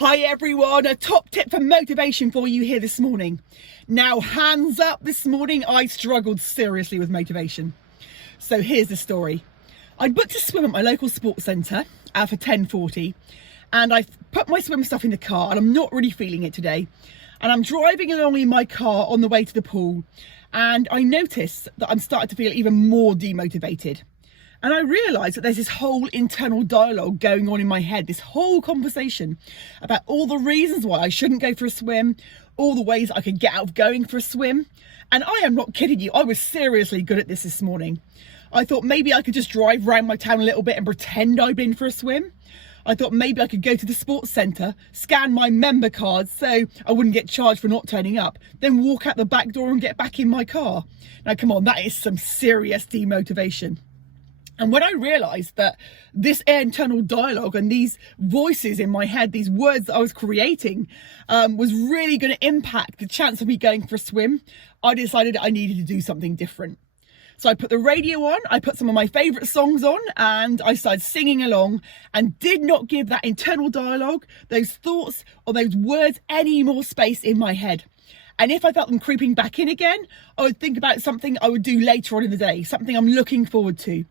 Hi everyone, a top tip for motivation for you here this morning. Now, hands up, this morning I struggled seriously with motivation. So here's the story. I booked a swim at my local sports centre for 10:40 and I put my swim stuff in the car and I'm not really feeling it today. And I'm driving along in my car on the way to the pool and I notice that I'm starting to feel even more demotivated. And I realised that there's this whole internal dialogue going on in my head, this whole conversation about all the reasons why I shouldn't go for a swim, all the ways I could get out of going for a swim. And I am not kidding you, I was seriously good at this morning. I thought maybe I could just drive around my town a little bit and pretend I'd been for a swim. I thought maybe I could go to the sports centre, scan my member card so I wouldn't get charged for not turning up, then walk out the back door and get back in my car. Now come on, that is some serious demotivation. And when I realised that this internal dialogue and these voices in my head, these words that I was creating, was really going to impact the chance of me going for a swim, I decided I needed to do something different. So I put the radio on, I put some of my favourite songs on, and I started singing along and did not give that internal dialogue, those thoughts or those words any more space in my head. And if I felt them creeping back in again, I would think about something I would do later on in the day, something I'm looking forward to.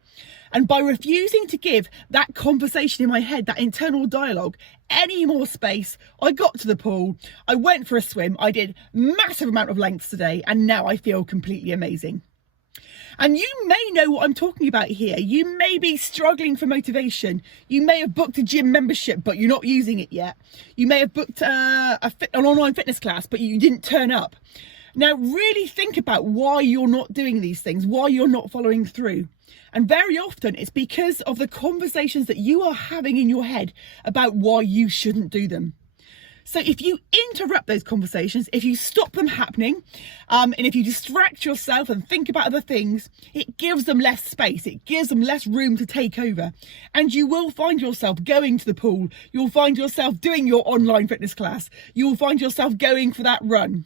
And by refusing to give that conversation in my head, that internal dialogue, any more space, I got to the pool, I went for a swim, I did massive amount of lengths today, and now I feel completely amazing. And you may know what I'm talking about here. You may be struggling for motivation. You may have booked a gym membership, but you're not using it yet. You may have booked an online fitness class, but you didn't turn up. Now, really think about why you're not doing these things, why you're not following through. And very often it's because of the conversations that you are having in your head about why you shouldn't do them. So if you interrupt those conversations, if you stop them happening, and if you distract yourself and think about other things, it gives them less space, it gives them less room to take over. And you will find yourself going to the pool, you'll find yourself doing your online fitness class, you'll find yourself going for that run.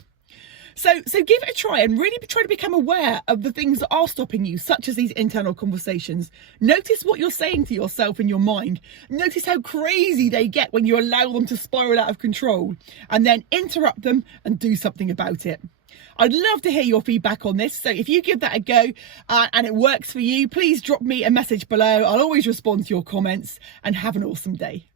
So give it a try and really try to become aware of the things that are stopping you, such as these internal conversations. Notice what you're saying to yourself in your mind. Notice how crazy they get when you allow them to spiral out of control, and then interrupt them and do something about it. I'd love to hear your feedback on this. So if you give that a go and it works for you, please drop me a message below. I'll always respond to your comments, and have an awesome day.